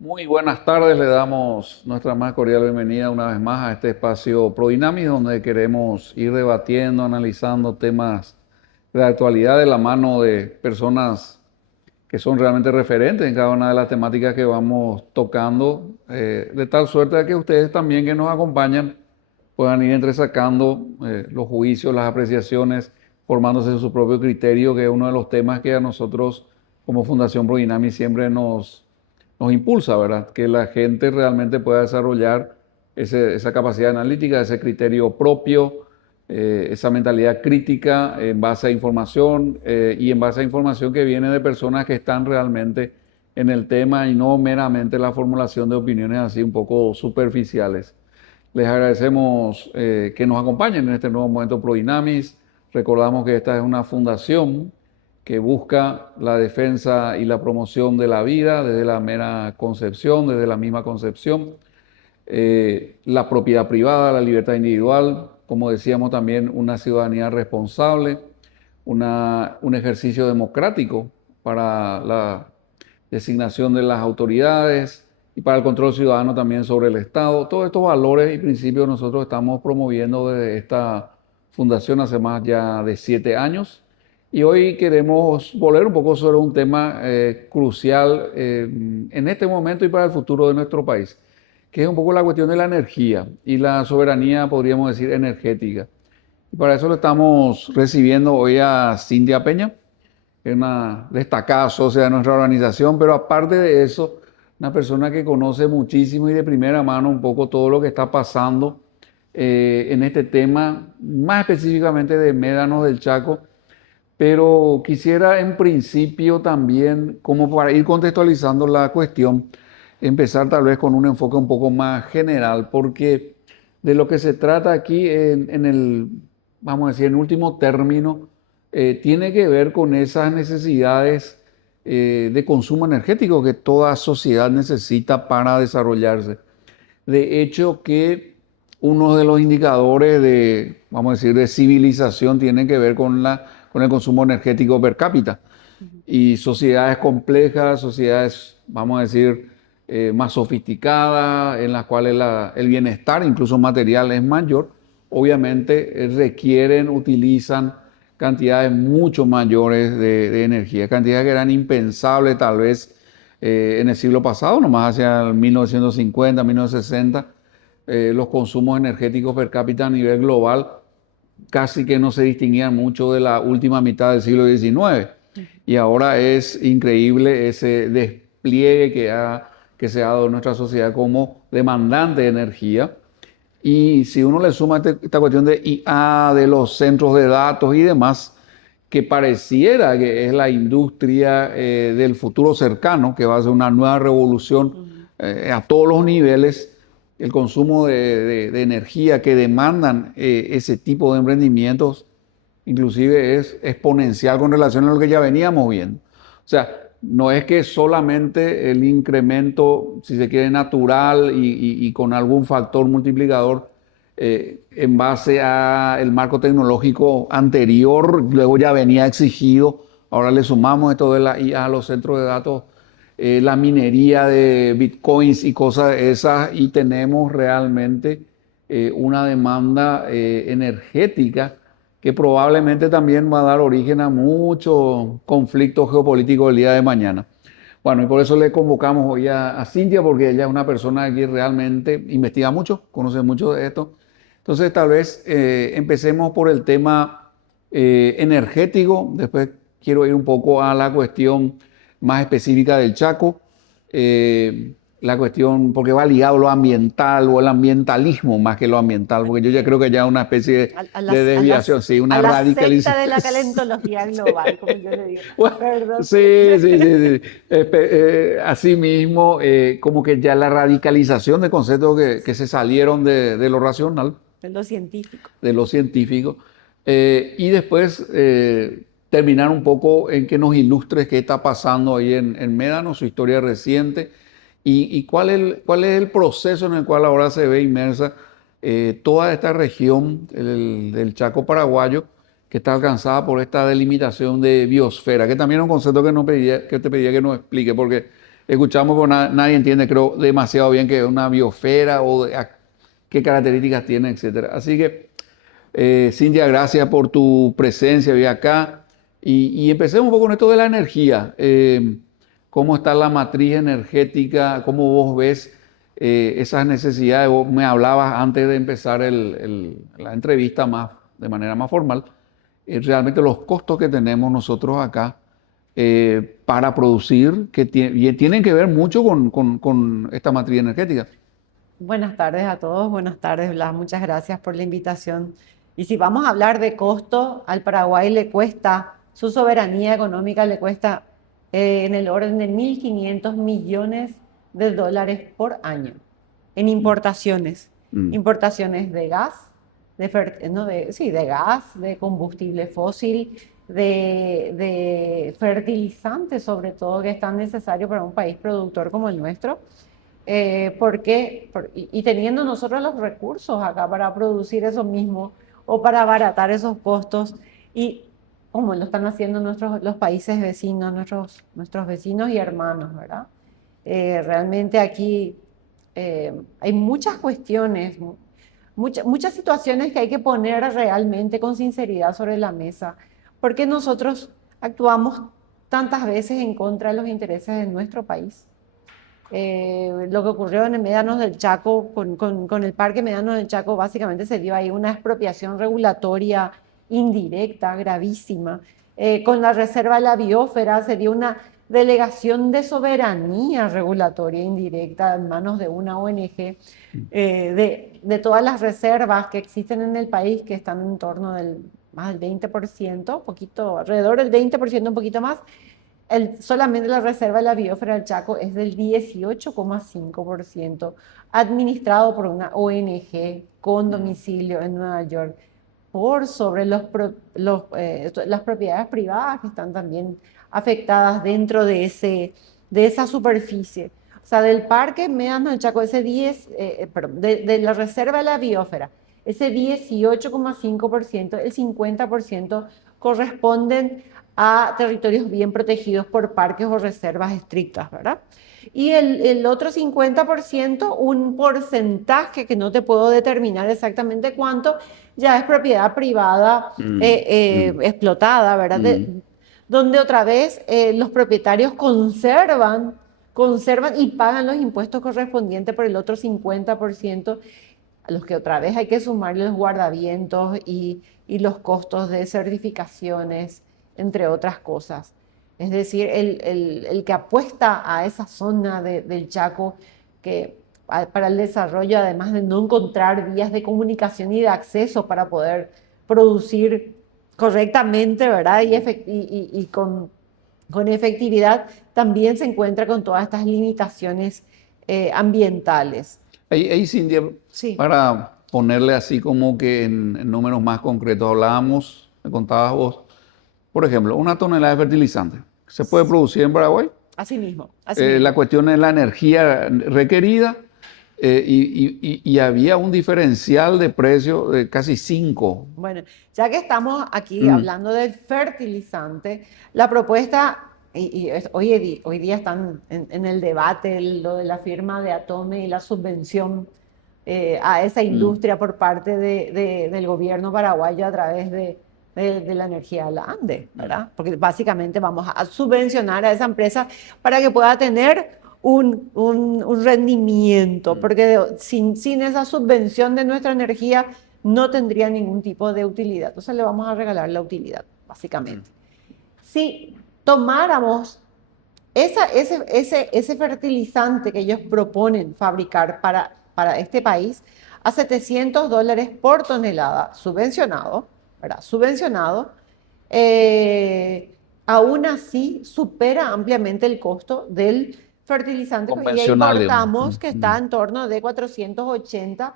Muy buenas tardes, le damos nuestra más cordial bienvenida una vez más a este espacio ProDynamis, donde queremos ir debatiendo, analizando temas de actualidad de la mano de personas que son realmente referentes en cada una de las temáticas que vamos tocando, de tal suerte de que ustedes también que nos acompañan puedan ir entresacando los juicios, las apreciaciones, formándose su propio criterio, que es uno de los temas que a nosotros como Fundación ProDynamis siempre nos impulsa, ¿verdad? Que la gente realmente pueda desarrollar esa capacidad analítica, ese criterio propio, esa mentalidad crítica en base a información y en base a información que viene de personas que están realmente en el tema y no meramente la formulación de opiniones así un poco superficiales. Les agradecemos que nos acompañen en este nuevo momento ProDynamis. Recordamos que esta es una fundación que busca la defensa y la promoción de la vida desde la mera concepción, desde la misma concepción, la propiedad privada, la libertad individual, como decíamos también una ciudadanía responsable, un ejercicio democrático para la designación de las autoridades y para el control ciudadano también sobre el Estado. Todos estos valores y principios nosotros estamos promoviendo desde esta fundación hace más ya de 7 años. Y hoy queremos volver un poco sobre un tema crucial en este momento y para el futuro de nuestro país, que es un poco la cuestión de la energía y la soberanía, podríamos decir, energética. Y para eso le estamos recibiendo hoy a Cintia Peña, que es una destacada socia de nuestra organización, pero aparte de eso, una persona que conoce muchísimo y de primera mano un poco todo lo que está pasando en este tema, más específicamente de Médanos del Chaco, pero quisiera en principio también, como para ir contextualizando la cuestión, empezar tal vez con un enfoque un poco más general, porque de lo que se trata aquí en el, vamos a decir, en último término, tiene que ver con esas necesidades de consumo energético que toda sociedad necesita para desarrollarse. De hecho, que uno de los indicadores de, vamos a decir, de civilización tiene que ver con el consumo energético per cápita. Y sociedades complejas, sociedades, vamos a decir, más sofisticadas, en las cuales el bienestar, incluso material, es mayor, obviamente requieren, utilizan cantidades mucho mayores de energía, cantidades que eran impensables tal vez en el siglo pasado, nomás hacia el 1950, 1960, los consumos energéticos per cápita a nivel global casi que no se distinguían mucho de la última mitad del siglo XIX. Y ahora es increíble ese despliegue que se ha dado en nuestra sociedad como demandante de energía. Y si uno le suma esta cuestión de IA, de los centros de datos y demás, que pareciera que es la industria del futuro cercano, que va a ser una nueva revolución a todos los niveles, el consumo de energía que demandan ese tipo de emprendimientos, inclusive es exponencial con relación a lo que ya veníamos viendo. O sea, no es que solamente el incremento, si se quiere, natural y con algún factor multiplicador en base al marco tecnológico anterior, luego ya venía exigido, ahora le sumamos esto de la IA a los centros de datos, la minería de bitcoins y cosas de esas, y tenemos realmente una demanda energética que probablemente también va a dar origen a muchos conflictos geopolíticos el día de mañana. Bueno, y por eso le convocamos hoy a Cintia, porque ella es una persona que realmente investiga mucho, conoce mucho de esto. Entonces, tal vez empecemos por el tema energético, después quiero ir un poco a la cuestión más específica del Chaco, la cuestión, porque va ligado a lo ambiental o el ambientalismo más que lo ambiental, porque yo ya creo que ya es una especie de desviación, sí, A una la secta de radicalización. la calentología global, como yo le digo. Bueno, Perdón. sí, sí, sí, sí. Asimismo, como que ya la radicalización de conceptos que se salieron de lo racional, En lo científico. de lo científico, y después terminar un poco en que nos ilustres qué está pasando ahí en Médano, su historia reciente, y cuál es el proceso en el cual ahora se ve inmersa toda esta región del Chaco paraguayo, que está alcanzada por esta delimitación de biosfera, que también es un concepto que te pedía que nos explique, porque escuchamos, pero nadie entiende, creo, demasiado bien qué es una biosfera o qué características tiene, etcétera. Así que, Cintia, gracias por tu presencia hoy acá. Y empecemos un poco con esto de la energía. ¿Cómo está la matriz energética? ¿Cómo vos ves esas necesidades? Vos me hablabas antes de empezar la entrevista de manera más formal, realmente los costos que tenemos nosotros acá para producir, que tienen que ver mucho con esta matriz energética. Buenas tardes a todos, buenas tardes, Blas, muchas gracias por la invitación. Y si vamos a hablar de costo, al Paraguay le cuesta, su soberanía económica le cuesta en el orden de 1.500 millones de dólares por año en importaciones. Mm. Importaciones de gas, de gas, de combustible fósil, de fertilizantes sobre todo, que es tan necesario para un país productor como el nuestro. Y teniendo nosotros los recursos acá para producir eso mismo o para abaratar esos costos, y como lo están haciendo los países vecinos, nuestros vecinos y hermanos, ¿verdad? Realmente aquí hay muchas cuestiones, muchas situaciones que hay que poner realmente con sinceridad sobre la mesa, porque nosotros actuamos tantas veces en contra de los intereses de nuestro país. Lo que ocurrió en el Médanos del Chaco, con el Parque Médanos del Chaco, básicamente se dio ahí una expropiación regulatoria indirecta, gravísima. Con la Reserva de la Biosfera se dio una delegación de soberanía regulatoria indirecta en manos de una ONG, de todas las reservas que existen en el país, que están en torno del más del 20%, poquito, alrededor del 20%, un poquito más. Solamente la Reserva de la Biosfera del Chaco es del 18,5%, administrado por una ONG con domicilio en Nueva York, por sobre las propiedades privadas que están también afectadas dentro de esa superficie. O sea, del Parque Médanos del Chaco, de la Reserva de la Biosfera, ese 18,5%, el 50% corresponden a territorios bien protegidos por parques o reservas estrictas, ¿verdad? Y el otro 50%, un porcentaje que no te puedo determinar exactamente cuánto, ya es propiedad privada explotada, ¿verdad? Donde otra vez los propietarios conservan y pagan los impuestos correspondientes por el otro 50%, a los que otra vez hay que sumarle los guardavientos y los costos de certificaciones, entre otras cosas. Es decir, el que apuesta a esa zona del Chaco para el desarrollo, además de no encontrar vías de comunicación y de acceso para poder producir correctamente, ¿verdad? Y con efectividad, también se encuentra con todas estas limitaciones ambientales. Ahí, Cintia, Sí. para ponerle así como que en números más concretos, hablábamos, me contabas vos, por ejemplo, una tonelada de fertilizante, ¿se puede producir en Paraguay? Así mismo. La cuestión es la energía requerida y había un diferencial de precio de casi 5. Bueno, ya que estamos aquí hablando del fertilizante, la propuesta, hoy día están en el debate lo de la firma de Atome y la subvención a esa industria por parte del gobierno paraguayo a través de la energía de la Ande, ¿verdad? Porque básicamente vamos a subvencionar a esa empresa para que pueda tener un rendimiento, porque sin esa subvención de nuestra energía no tendría ningún tipo de utilidad. Entonces le vamos a regalar la utilidad, básicamente. Si tomáramos ese fertilizante que ellos proponen fabricar para este país a $700 por tonelada, subvencionado, ¿verdad? Subvencionado, aún así supera ampliamente el costo del fertilizante que ya importamos, que está en torno de $480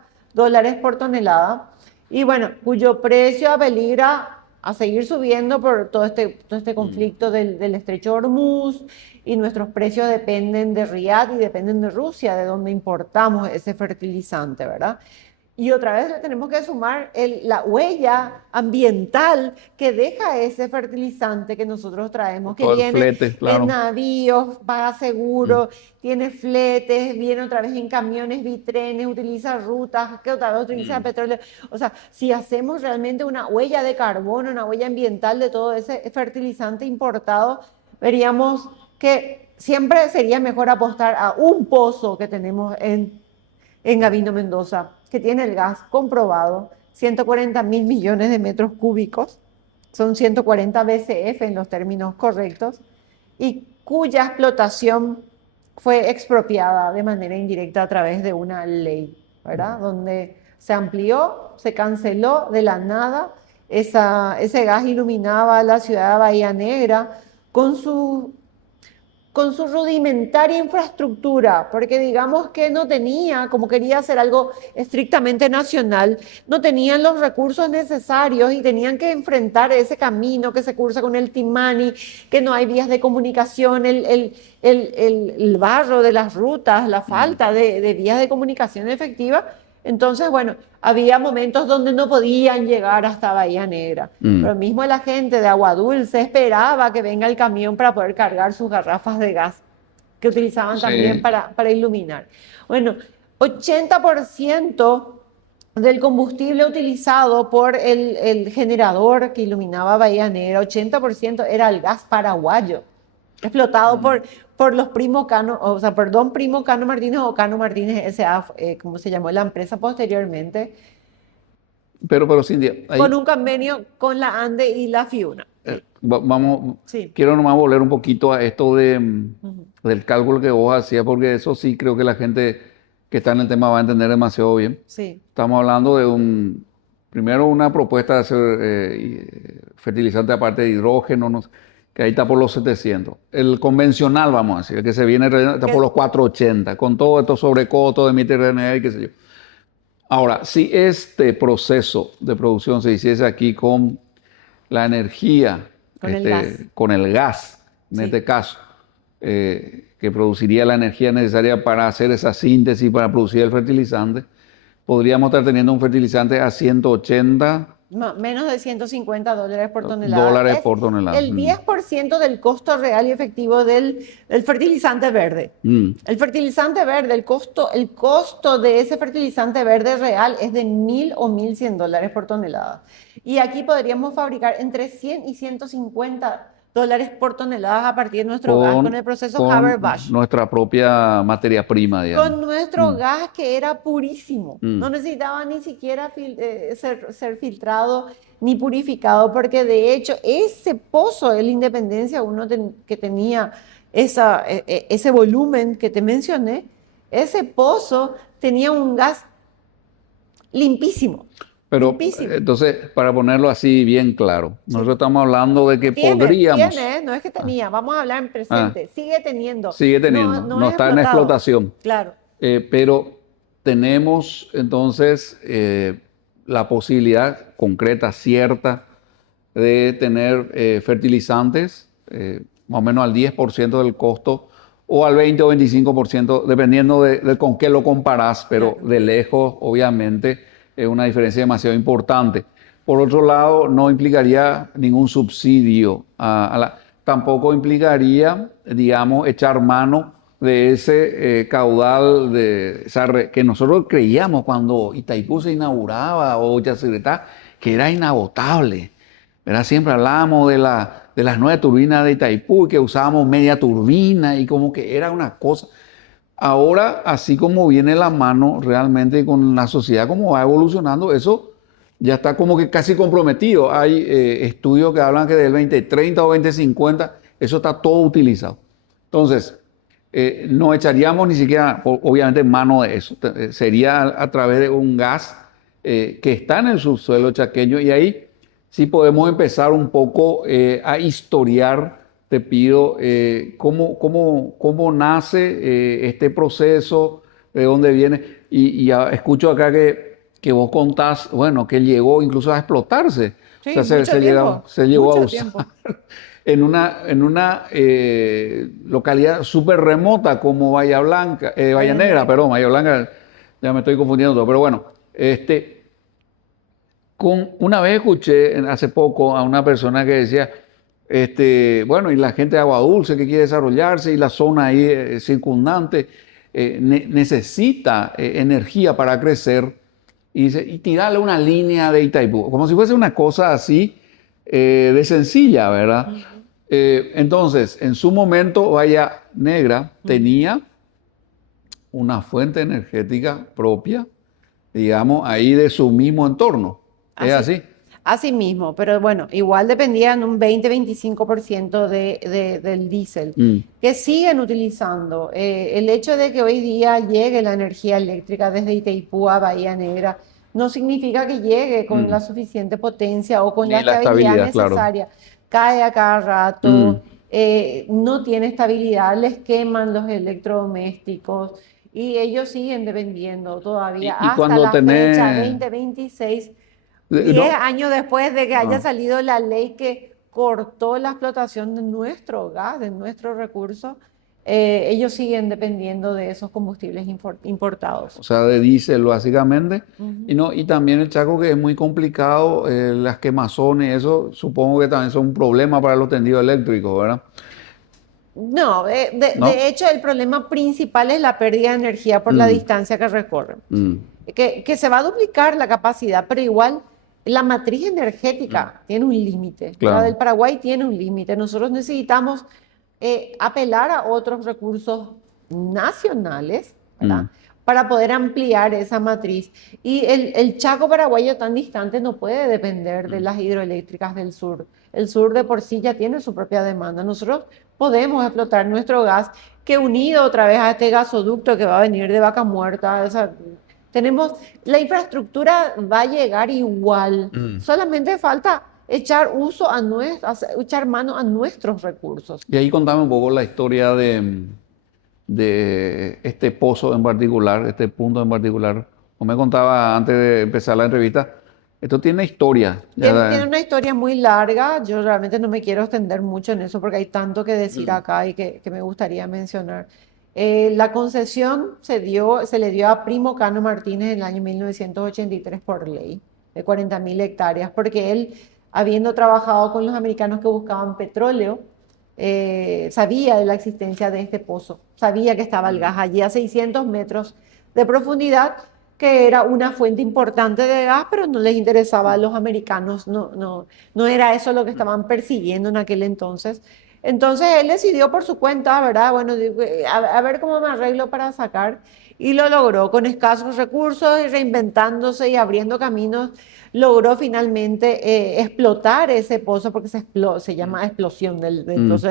por tonelada, y bueno, cuyo precio apeligra a seguir subiendo por todo este conflicto del estrecho de Hormuz, y nuestros precios dependen de Riad y dependen de Rusia, de donde importamos ese fertilizante, ¿verdad? Y otra vez le tenemos que sumar la huella ambiental que deja ese fertilizante que nosotros traemos, que Todo el viene flete, en claro. navíos, paga Mm, seguro, tiene fletes, viene otra vez en camiones, bitrenes, utiliza rutas, que otra vez utiliza mm. petróleo. O sea, si hacemos realmente una huella de carbono, una huella ambiental de todo ese fertilizante importado, veríamos que siempre sería mejor apostar a un pozo que tenemos en Gavino Mendoza, que tiene el gas comprobado, 140.000 millones de metros cúbicos, son 140 BCF en los términos correctos, y cuya explotación fue expropiada de manera indirecta a través de una ley, ¿verdad? Donde se amplió, se canceló de la nada, ese gas iluminaba la ciudad de Bahía Negra con su rudimentaria infraestructura, porque digamos que no tenía, como quería hacer algo estrictamente nacional, no tenían los recursos necesarios y tenían que enfrentar ese camino que se cursa con el Timani, que no hay vías de comunicación, el barro de las rutas, la Mm, falta de vías de comunicación efectiva. Entonces, bueno, había momentos donde no podían llegar hasta Bahía Negra. mm. Pero mismo la gente de Agua Dulce esperaba que venga el camión para poder cargar sus garrafas de gas, que utilizaban también Sí, para iluminar. Bueno, 80% del combustible utilizado por el generador que iluminaba Bahía Negra, 80% era el gas paraguayo, explotado mm. por los Primo Cano, o sea, perdón, Primo Cano Martínez o Cano Martínez S.A., como se llamó la empresa posteriormente, Pero Cindy, con ahí un convenio con la ANDE y la FIUNA. vamos, Sí. quiero nomás volver un poquito a esto Ujú. del cálculo que vos hacías, porque eso sí creo que la gente que está en el tema va a entender demasiado bien. Sí, Estamos hablando de primero una propuesta de hacer fertilizante aparte de hidrógeno, no sé, que ahí está por los 700. El convencional, vamos a decir, el que se viene está por que, los 480, con todo esto sobrecosto de mitiRNA y qué sé yo. Ahora, si este proceso de producción se hiciese aquí con la energía, con el gas. con el gas, en Sí. este caso, que produciría la energía necesaria para hacer esa síntesis, para producir el fertilizante, podríamos estar teniendo un fertilizante a 180 Menos de $150 por tonelada. dólares Es por tonelada. el 10% del costo real y efectivo del fertilizante verde. Mm. El fertilizante verde, el costo de ese fertilizante verde real es de 1.000 o 1.100 dólares por tonelada. Y aquí podríamos fabricar entre 100 y $150 por tonelada a partir de nuestro gas con el proceso Con Haber-Bosch. nuestra propia materia prima, digamos. Con nuestro Mm, gas que era purísimo. No mm. necesitaba ni siquiera ser filtrado ni purificado, porque de hecho ese pozo de la Independencia, que tenía ese volumen que te mencioné, ese pozo tenía un gas limpísimo, Pero limpísimo. entonces, para ponerlo así bien claro, nosotros Sí. estamos hablando de que podríamos, Tiene, no es que ah, tenía, vamos a hablar en ah, presente, sigue teniendo, sigue no, teniendo, no no es está en explotado, explotación. claro. Pero tenemos entonces la posibilidad concreta, cierta, de tener fertilizantes más o menos al 10% del costo o al 20 o 25%, dependiendo de con qué lo comparás, pero Claro. de lejos, obviamente, es una diferencia demasiado importante. Por otro lado, no implicaría ningún subsidio, tampoco implicaría, digamos, echar mano de ese caudal que nosotros creíamos cuando Itaipú se inauguraba o Yacyretá, que era inagotable. ¿Verdad? Siempre hablábamos de las 9 turbinas de Itaipú, que usábamos media turbina y como que era una cosa. Ahora, así como viene la mano realmente con la sociedad, como va evolucionando, eso ya está como que casi comprometido. Hay estudios que hablan que del 2030 o 2050, eso está todo utilizado. Entonces, no echaríamos ni siquiera, obviamente, mano de eso. Sería a través de un gas que está en el subsuelo chaqueño y ahí sí podemos empezar un poco a historiar. Te pido cómo nace este proceso, de dónde viene. Y escucho acá que vos contás, bueno, que llegó incluso a explotarse. O Sí, sea, mucho tiempo, se llegó a mucho usar tiempo. en una localidad súper remota como Bahía Blanca, Bahía Bahía Negra, Negra. perdón, Bahía Blanca, ya me estoy confundiendo todo, pero bueno, Este, una vez escuché hace poco a una persona que decía, bueno, y la gente de Agua Dulce que quiere desarrollarse y la zona ahí circundante necesita energía para crecer y, y tirarle una línea de Itaipú, como si fuese una cosa así de sencilla, ¿verdad? Entonces, en su momento, Bahía Negra tenía una fuente energética propia, digamos, ahí de su mismo entorno. ¿Es así? Así mismo, pero bueno, igual dependían un 20-25% del diésel, que siguen utilizando. El hecho de que hoy día llegue la energía eléctrica desde Itaipú a Bahía Negra no significa que llegue con la suficiente potencia o con Ni la la estabilidad estabilidad, claro. necesaria. Cae a cada rato, no tiene estabilidad, les queman los electrodomésticos y ellos siguen dependiendo todavía Y hasta cuando la fecha tenés... 2026. 10 No, años después de que haya no. salido la ley que cortó la explotación de nuestro gas, de nuestros recursos, ellos siguen dependiendo de esos combustibles importados. O sea, de diésel básicamente. Y, Ujú. no, y también el Chaco que es muy complicado, las quemazones, eso supongo que también son un problema para los tendidos eléctricos, ¿verdad? No, ¿No? de hecho el problema principal es la pérdida de energía por la Mm, distancia que recorren. mm, Que se va a duplicar la capacidad, pero igual la matriz mm. energética tiene un límite. La del Claro. Paraguay tiene un límite. Nosotros necesitamos apelar a otros recursos nacionales, ¿verdad? Mm, Para poder ampliar esa matriz. Y el Chaco paraguayo tan distante no puede depender de mm. las hidroeléctricas del sur. El sur de por sí ya tiene su propia demanda. Nosotros podemos explotar nuestro gas, que unido otra vez a este gasoducto que va a venir de Vaca Muerta, o sea, tenemos, la infraestructura va a llegar igual. Mm. Solamente falta echar mano a nuestros recursos. Y ahí contame un poco la historia de este pozo en particular, este punto en particular. Como me contaba antes de empezar la entrevista, esto tiene historia. Tiene una historia muy larga, yo realmente no me quiero extender mucho en eso porque hay tanto que decir Mm, acá y que me gustaría mencionar. La concesión se le dio a Primo Cano Martínez en el año 1983 por ley, de 40.000 hectáreas, porque él, habiendo trabajado con los americanos que buscaban petróleo, sabía de la existencia de este pozo, sabía que estaba el gas mm, allí a 600 metros de profundidad, que era una fuente importante de gas, pero no les interesaba a los americanos, no era eso lo que mm, estaban persiguiendo en aquel entonces. Entonces él decidió por su cuenta, ¿verdad? Bueno, a ver cómo me arreglo para sacar, y lo logró con escasos recursos y reinventándose y abriendo caminos. Logró finalmente explotar ese pozo, porque se llama explosión del mm, pozo,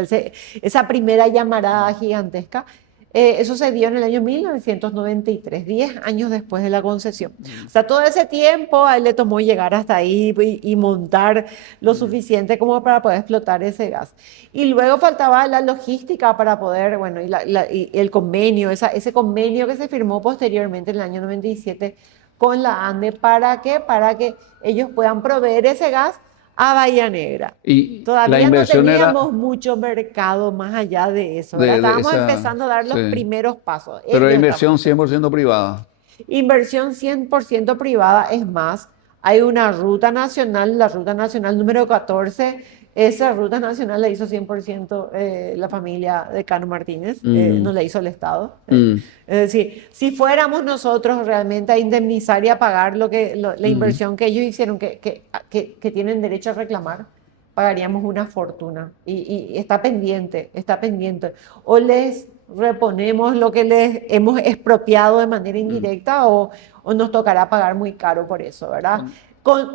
esa primera llamarada gigantesca. Eso se dio en el año 1993, 10 años después de la concesión. O mm, sea, todo ese tiempo a él le tomó llegar hasta ahí y montar lo mm, suficiente como para poder explotar ese gas. Y luego faltaba la logística para poder, bueno, y el convenio, ese convenio que se firmó posteriormente en el año 97 con la ANDE. ¿Para qué? Para que ellos puedan proveer ese gas a Bahía Negra. Y la Todavía no inversión teníamos era mucho mercado más allá de eso, ¿verdad? de Estábamos esa, empezando a dar los sí, primeros pasos. pero la Ellos estaban inversión empezando. 100% privada. Inversión 100% privada, es más, hay una ruta nacional, la ruta nacional número 14. Esa ruta nacional la hizo 100% la familia de Cano Martínez, no Mm, la hizo el Estado. mm, Es decir, si fuéramos nosotros realmente a indemnizar y a pagar la mm, inversión que ellos hicieron, que tienen derecho a reclamar, pagaríamos una fortuna. Y está pendiente, está pendiente. O les reponemos lo que les hemos expropiado de manera mm. indirecta, o nos tocará pagar muy caro por eso, ¿verdad?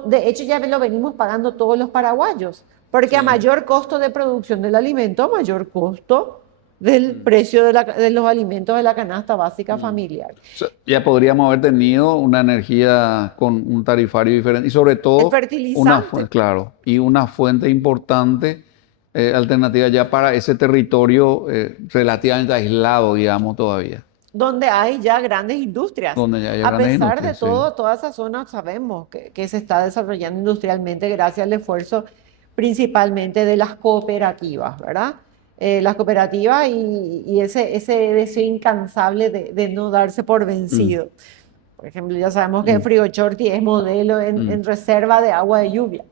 De hecho, ya lo venimos pagando todos los paraguayos, porque a Sí. mayor costo de producción del alimento, mayor costo del Mm, precio de los alimentos de la canasta básica mm. familiar. Sea, ya podríamos haber tenido una energía con un tarifario diferente y sobre El todo una fertilizante, fuente, claro, y una fuente importante alternativa ya para ese territorio relativamente aislado, digamos, todavía, donde hay ya grandes industrias. donde ya hay A grandes pesar de industrias, sí. todo, toda esa zona sabemos que se está desarrollando industrialmente gracias al esfuerzo principalmente de las cooperativas, ¿verdad? Las cooperativas y ese deseo incansable de no darse por Mm, vencido. Por ejemplo, ya sabemos que Frigochorti es modelo en reserva de agua de lluvia,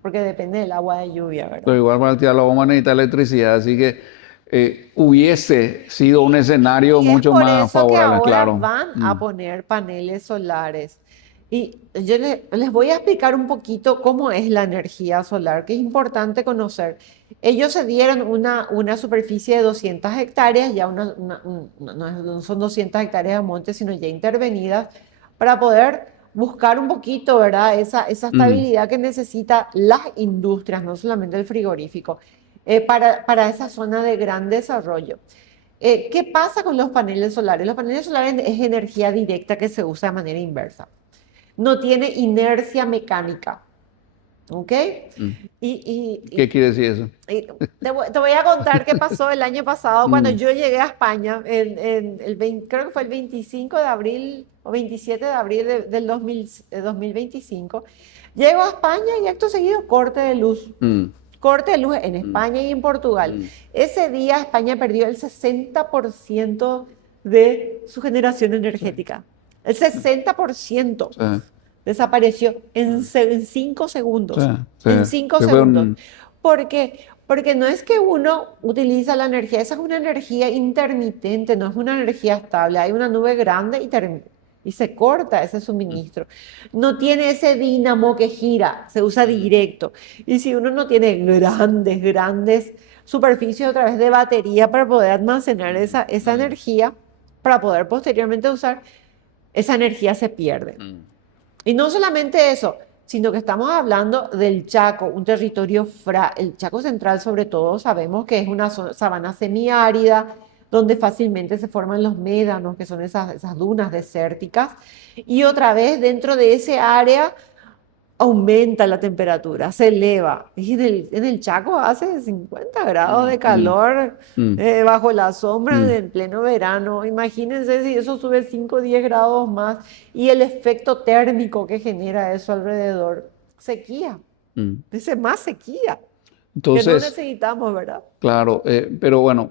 porque depende del agua de lluvia, ¿verdad? Pero igual para activar la bomba necesita electricidad, así que hubiese sido un escenario Y es mucho por más eso que favorable, ahora claro. van a poner paneles solares. Y yo les voy a explicar un poquito cómo es la energía solar, que es importante conocer. Ellos se dieron una superficie de 200 hectáreas, ya no son 200 hectáreas de monte, sino ya intervenidas, para poder buscar un poquito, ¿verdad? Esa estabilidad que necesitan las industrias, no solamente el frigorífico, para esa zona de gran desarrollo. ¿Qué pasa con los paneles solares? Los paneles solares es energía directa que se usa de manera inversa. No tiene inercia mecánica. ¿Ok? ¿Qué quiere decir eso? Te voy a contar qué pasó el año pasado cuando yo llegué a España, creo que fue el 25 de abril o 27 de abril del 2025. Llego a España y acto seguido corte de luz. Corte de luz en España y en Portugal. Ese día España perdió el 60% de su generación energética. El 60%. Desapareció en 5 segundos. En 5 segundos. ¿Por qué? Porque no es que uno utiliza la energía, esa es una energía intermitente, no es una energía estable. Hay una nube grande y se corta ese suministro. No tiene ese dínamo que gira, se usa directo. Y si uno no tiene grandes superficies a través de batería para poder almacenar esa energía, para poder posteriormente usar, esa energía se pierde. Y no solamente eso, sino que estamos hablando del Chaco, un territorio el Chaco Central sobre todo, sabemos que es una sabana semiárida, donde fácilmente se forman los médanos, que son esas dunas desérticas, y otra vez dentro de ese área aumenta la temperatura, se eleva. Y en el Chaco hace 50 grados de calor bajo la sombra en pleno verano. Imagínense si eso sube 5 o 10 grados más y el efecto térmico que genera eso alrededor. Sequía. Dice más sequía. Entonces, que no necesitamos, ¿verdad? Claro, pero bueno,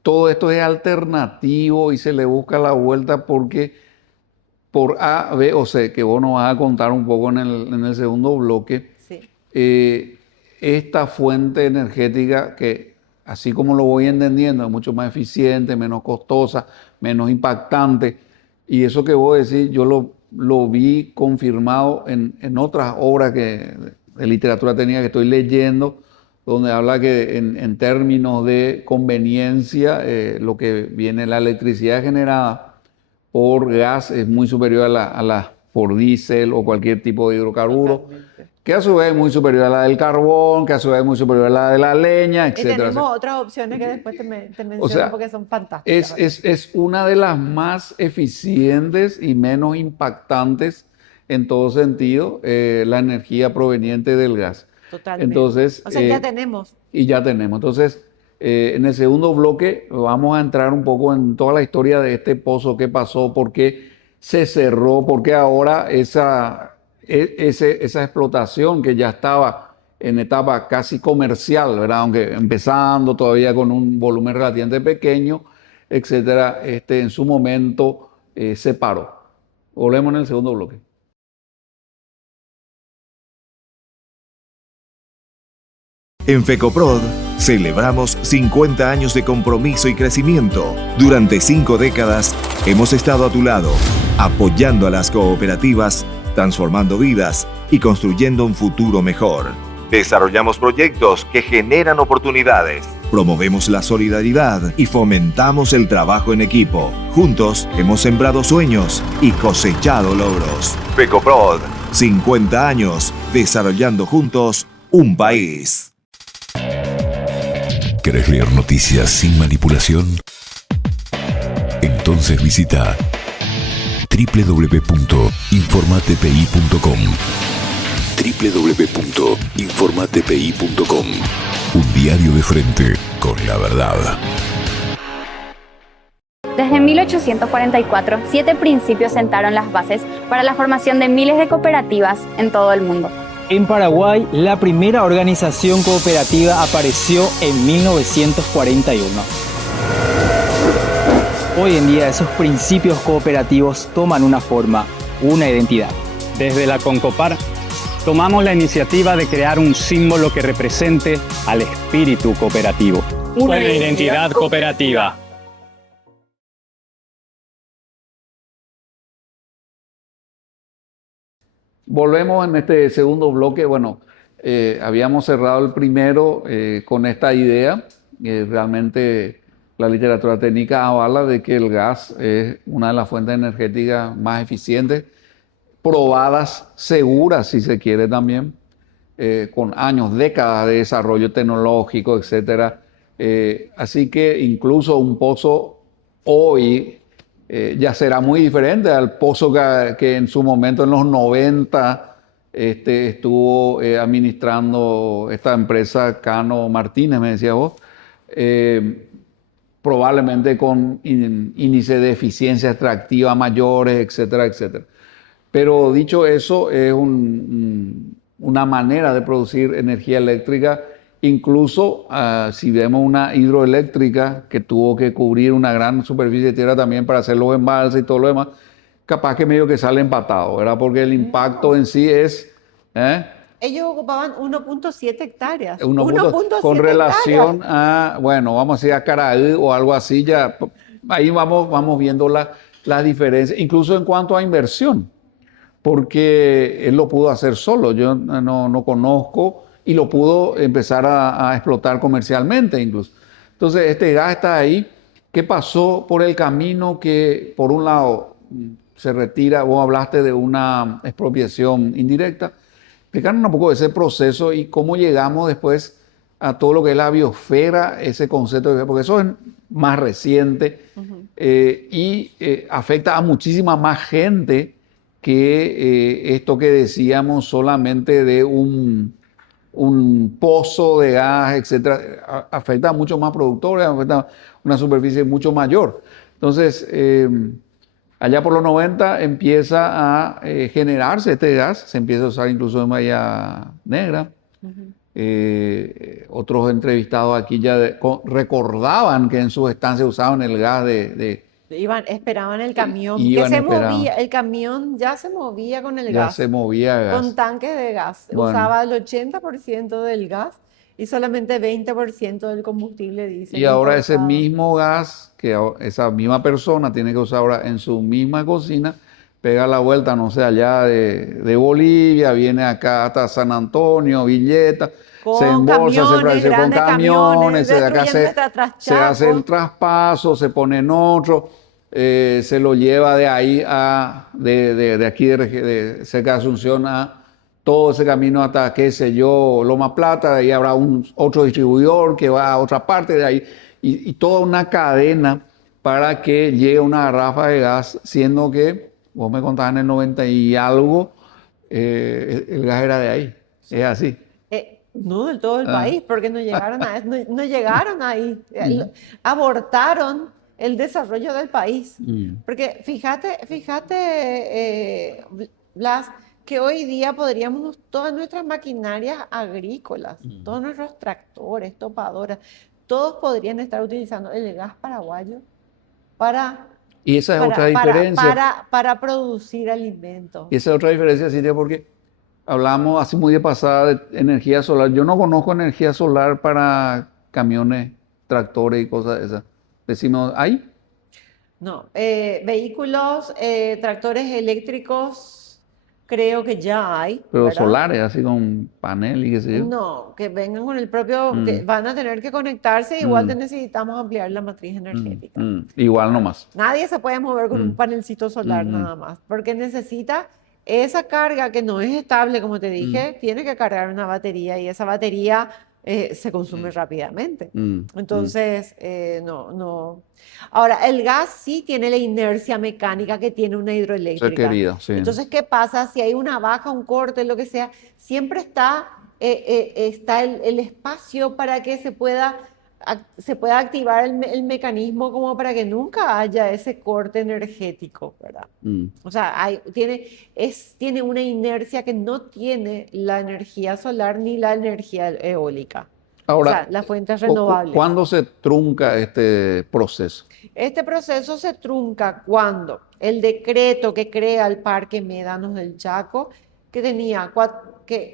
todo esto es alternativo y se le busca la vuelta porque por A, B o C, que vos nos vas a contar un poco en el segundo bloque, esta fuente energética que, así como lo voy entendiendo, es mucho más eficiente, menos costosa, menos impactante, y eso que vos decís, yo lo vi confirmado en otras obras de literatura técnica que estoy leyendo, donde habla que en términos de conveniencia, lo que viene, la electricidad generada por gas es muy superior a la por diésel o cualquier tipo de hidrocarburo. Totalmente. Que a su vez es muy superior a la del carbón, que a su vez es muy superior a la de la leña, etc. Y tenemos otras opciones que después te menciono porque son fantásticas. Es una de las más eficientes y menos impactantes en todo sentido, la energía proveniente del gas. Totalmente. Entonces, o sea, ya tenemos. Y ya tenemos. Entonces, en el segundo bloque vamos a entrar un poco en toda la historia de este pozo, qué pasó, por qué se cerró, por qué ahora esa explotación que ya estaba en etapa casi comercial, ¿verdad? Aunque empezando todavía con un volumen relativamente pequeño, etcétera, en su momento se paró. Volvemos en el segundo bloque. En FECOPROD celebramos 50 años de compromiso y crecimiento. Durante 5 décadas hemos estado a tu lado, apoyando a las cooperativas, transformando vidas y construyendo un futuro mejor. Desarrollamos proyectos que generan oportunidades. Promovemos la solidaridad y fomentamos el trabajo en equipo. Juntos hemos sembrado sueños y cosechado logros. FECOPROD, 50 años desarrollando juntos un país. ¿Querés leer noticias sin manipulación? Entonces visita www.informatpi.com. www.informatpi.com. Un diario de frente con la verdad. Desde 1844, 7 principios sentaron las bases para la formación de miles de cooperativas en todo el mundo. En Paraguay, la primera organización cooperativa apareció en 1941. Hoy en día esos principios cooperativos toman una forma, una identidad. Desde la Concopar tomamos la iniciativa de crear un símbolo que represente al espíritu cooperativo. Una identidad cooperativa. Volvemos en este segundo bloque. Bueno, habíamos cerrado el primero con esta idea. Realmente la literatura técnica avala de que el gas es una de las fuentes energéticas más eficientes, probadas, seguras, si se quiere también, con años, décadas de desarrollo tecnológico, etcétera. Así que incluso un pozo hoy ya será muy diferente al pozo que en su momento, en los 90, estuvo administrando esta empresa Cano Martínez, me decía vos, probablemente con índice de eficiencia extractiva mayores, etcétera, etcétera. Pero dicho eso, es una manera de producir energía eléctrica. Incluso si vemos una hidroeléctrica que tuvo que cubrir una gran superficie de tierra también para hacer los embalses y todo lo demás, capaz que medio que sale empatado, ¿verdad? Porque el impacto en sí es... Ellos ocupaban 1.7 hectáreas. Con relación a, bueno, vamos a decir a Caraí o algo así, ya ahí vamos viendo las diferencias, incluso en cuanto a inversión, porque él lo pudo hacer solo, yo no conozco, y lo pudo empezar a explotar comercialmente incluso. Entonces, este gas está ahí. ¿Qué pasó por el camino que, por un lado, se retira? Vos hablaste de una expropiación indirecta. Explicarnos un poco de ese proceso y cómo llegamos después a todo lo que es la biosfera, ese concepto, porque eso es más reciente y afecta a muchísima más gente que esto que decíamos solamente de un pozo de gas, etcétera. Afecta a muchos más productores, afecta a una superficie mucho mayor. Entonces, allá por los 90 empieza a generarse este gas, se empieza a usar incluso en Bahía Negra. Otros entrevistados aquí ya recordaban que en sus estancias usaban el gas esperaban el camión, el camión ya se movía con el gas. Ya se movía gas. Con tanques de gas. Bueno. Usaba el 80% del gas y solamente 20% del combustible diésel. Y ahora ese mismo gas que esa misma persona tiene que usar ahora en su misma cocina, pega la vuelta, no sé, allá de Bolivia, viene acá hasta San Antonio, Villeta, se embolsa, con camiones, de acá se hace el traspaso, se pone en otro, se lo lleva de ahí de aquí cerca de Asunción a todo ese camino hasta, qué sé yo, Loma Plata, de ahí habrá otro distribuidor que va a otra parte de ahí, y toda una cadena para que llegue una garrafa de gas, siendo que, vos me contabas en el 90 y algo, el gas era de ahí, es así. No del todo el país, porque no llegaron no llegaron ahí, abortaron el desarrollo del país. Porque fíjate, Blas, que hoy día podríamos, todas nuestras maquinarias agrícolas, todos nuestros tractores, topadoras, todos podrían estar utilizando el gas paraguayo y esa es otra diferencia. Para producir alimentos. Y esa es otra diferencia, Silvia, porque hablamos así muy de pasada de energía solar. Yo no conozco energía solar para camiones, tractores y cosas de esas. Decimos, ¿hay? No, vehículos, tractores eléctricos, creo que ya hay. Pero ¿verdad? Solares, así con panel y qué sé yo. No, que vengan con el propio, que van a tener que conectarse, igual necesitamos ampliar la matriz energética. Igual nomás. Nadie se puede mover con un panelcito solar nada más, porque necesita esa carga que no es estable, como te dije, tiene que cargar una batería y esa batería se consume rápidamente. Entonces, no. Ahora, el gas sí tiene la inercia mecánica que tiene una hidroeléctrica. Sí. Entonces, ¿qué pasa? Si hay una baja, un corte, lo que sea, siempre está el espacio para que se pueda activar el mecanismo como para que nunca haya ese corte energético, ¿verdad? O sea, tiene una inercia que no tiene la energía solar ni la energía eólica. Ahora, o sea, las fuentes renovables. ¿cuándo se trunca este proceso? Este proceso se trunca cuando el decreto que crea el Parque Médanos del Chaco, que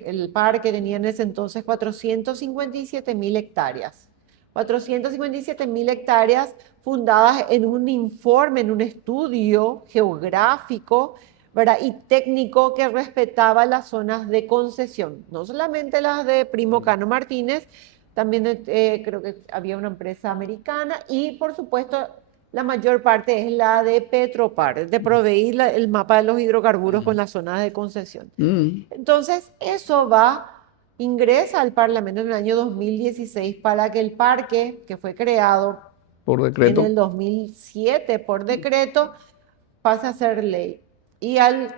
el parque tenía en ese entonces 457.000 hectáreas. 457.000 hectáreas fundadas en un informe, en un estudio geográfico, ¿verdad? Y técnico que respetaba las zonas de concesión, no solamente las de Primo Cano Martínez, también creo que había una empresa americana y por supuesto la mayor parte es la de Petropar, de proveer el mapa de los hidrocarburos con las zonas de concesión. Entonces, ingresa al Parlamento en el año 2016 para que el parque, que fue creado Por decreto. en el 2007 por decreto, pase a ser ley. Y al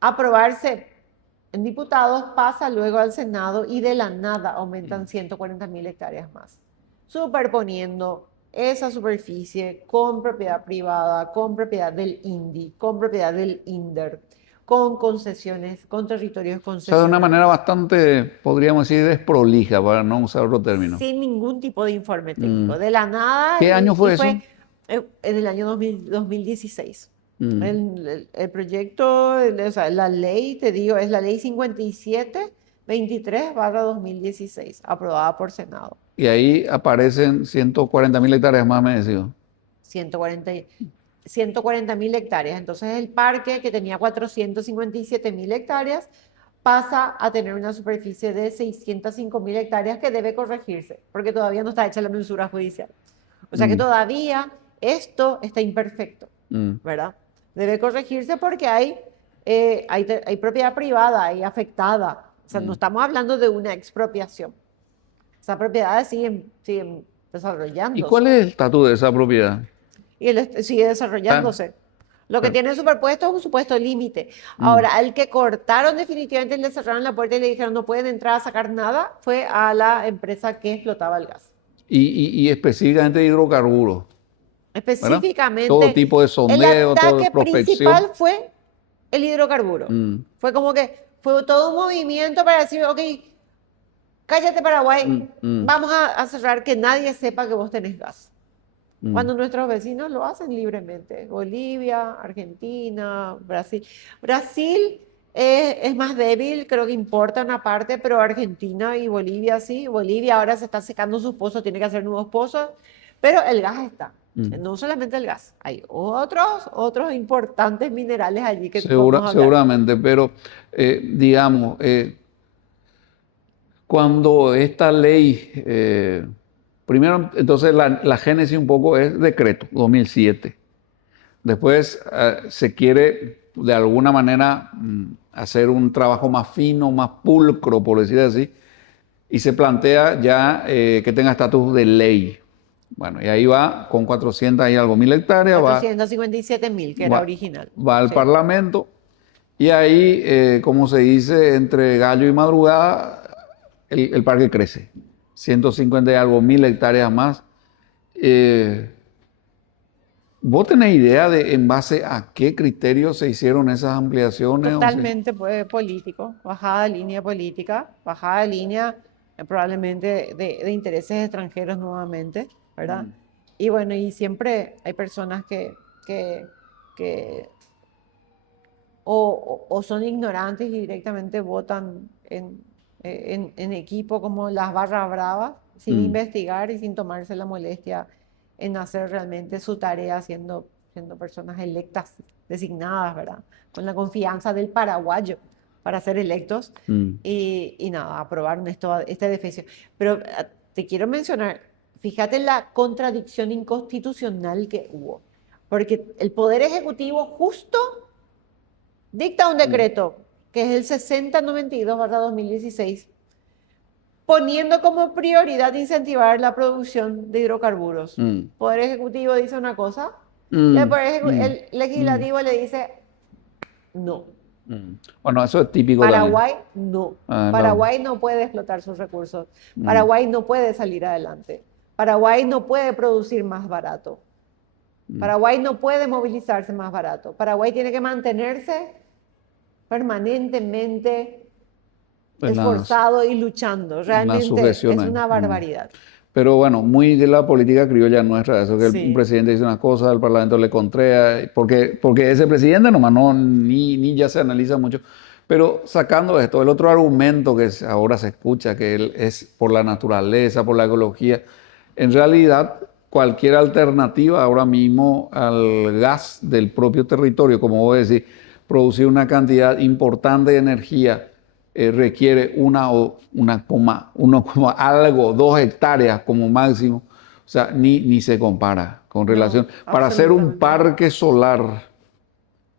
aprobarse en diputados, pasa luego al Senado y de la nada aumentan 140.000 hectáreas más, superponiendo esa superficie con propiedad privada, con propiedad del INDI, con propiedad del INDER, con concesiones, con territorios O sea, de concesionales. una manera bastante, podríamos decir, desprolija, para no usar otro término. Sin ningún tipo de informe técnico. De la nada. ¿Qué año fue eso? En el año 2016. El proyecto, o sea, la ley, te digo, es la ley 5723/2016, aprobada por Senado. Y ahí aparecen 140.000 hectáreas más, me decía. 140.000 hectáreas. Entonces el parque, que tenía 457.000 hectáreas, pasa a tener una superficie de 605.000 hectáreas que debe corregirse, porque todavía no está hecha la mensura judicial. O sea que todavía esto está imperfecto, ¿verdad? Debe corregirse porque hay propiedad privada ahí afectada. O sea, no estamos hablando de una expropiación. Esas propiedades siguen desarrollándose. ¿Y cuál es el estatus de esa propiedad? Y él sigue desarrollándose. Lo que tiene superpuesto es un supuesto límite. Ahora, al que cortaron definitivamente, le cerraron la puerta y le dijeron no pueden entrar a sacar nada, fue a la empresa que explotaba el gas. Y específicamente hidrocarburos. Específicamente, todo tipo de sondeo, el todo de ataque prospección. principal fue el hidrocarburo. Fue como que fue todo un movimiento para decir, ok, cállate Paraguay, vamos a cerrar, que nadie sepa que vos tenés gas. Cuando nuestros vecinos lo hacen libremente. Bolivia, Argentina, Brasil. Brasil es más débil, creo que importa una parte, pero Argentina y Bolivia sí. Bolivia ahora se está secando sus pozos, tiene que hacer nuevos pozos, pero el gas está. No solamente el gas, hay otros importantes minerales allí que podemos hablar. Seguramente, pero digamos, cuando esta ley, primero, entonces la génesis un poco es decreto, 2007. Después se quiere de alguna manera hacer un trabajo más fino, más pulcro, por decir así, y se plantea ya que tenga estatus de ley. Bueno, y ahí va con 400 y algo mil hectáreas. 457.000, que era original. Va al Parlamento y ahí, como se dice, entre gallo y madrugada, el parque crece. 150 y algo mil hectáreas más. ¿Vos tenés idea de en base a qué criterios se hicieron esas ampliaciones? Totalmente político, bajada de línea política, bajada de línea probablemente de intereses extranjeros nuevamente, ¿verdad? Y bueno, y siempre hay personas que o son ignorantes y directamente votan en equipo como las barras bravas, sin investigar y sin tomarse la molestia en hacer realmente su tarea siendo personas electas, designadas, ¿verdad? Con la confianza del paraguayo para ser electos y nada, aprobaron este defecio. Pero te quiero mencionar, fíjate la contradicción inconstitucional que hubo, porque el Poder Ejecutivo justo dicta un decreto, que es el 6092/2016, poniendo como prioridad incentivar la producción de hidrocarburos. El Poder Ejecutivo dice una cosa, el Legislativo le dice no. Bueno, eso es típico Paraguay también. no. Paraguay no puede explotar sus recursos. Paraguay no puede salir adelante. Paraguay no puede producir más barato. Paraguay no puede movilizarse más barato. Paraguay tiene que mantenerse permanentemente esforzado y luchando. Realmente es sujeción ahí. una barbaridad. Pero bueno, muy de la política criolla nuestra, eso que Sí. un presidente dice una cosa, el parlamento le contrea, porque ese presidente nomás ni ya se analiza mucho. Pero sacando esto, el otro argumento que ahora se escucha, que él es por la naturaleza, por la ecología, en realidad cualquier alternativa ahora mismo al gas del propio territorio, como vos decís, producir una cantidad importante de energía, requiere uno coma algo, 2 hectáreas como máximo. O sea, ni se compara con relación. Para hacer un absolutamente. parque solar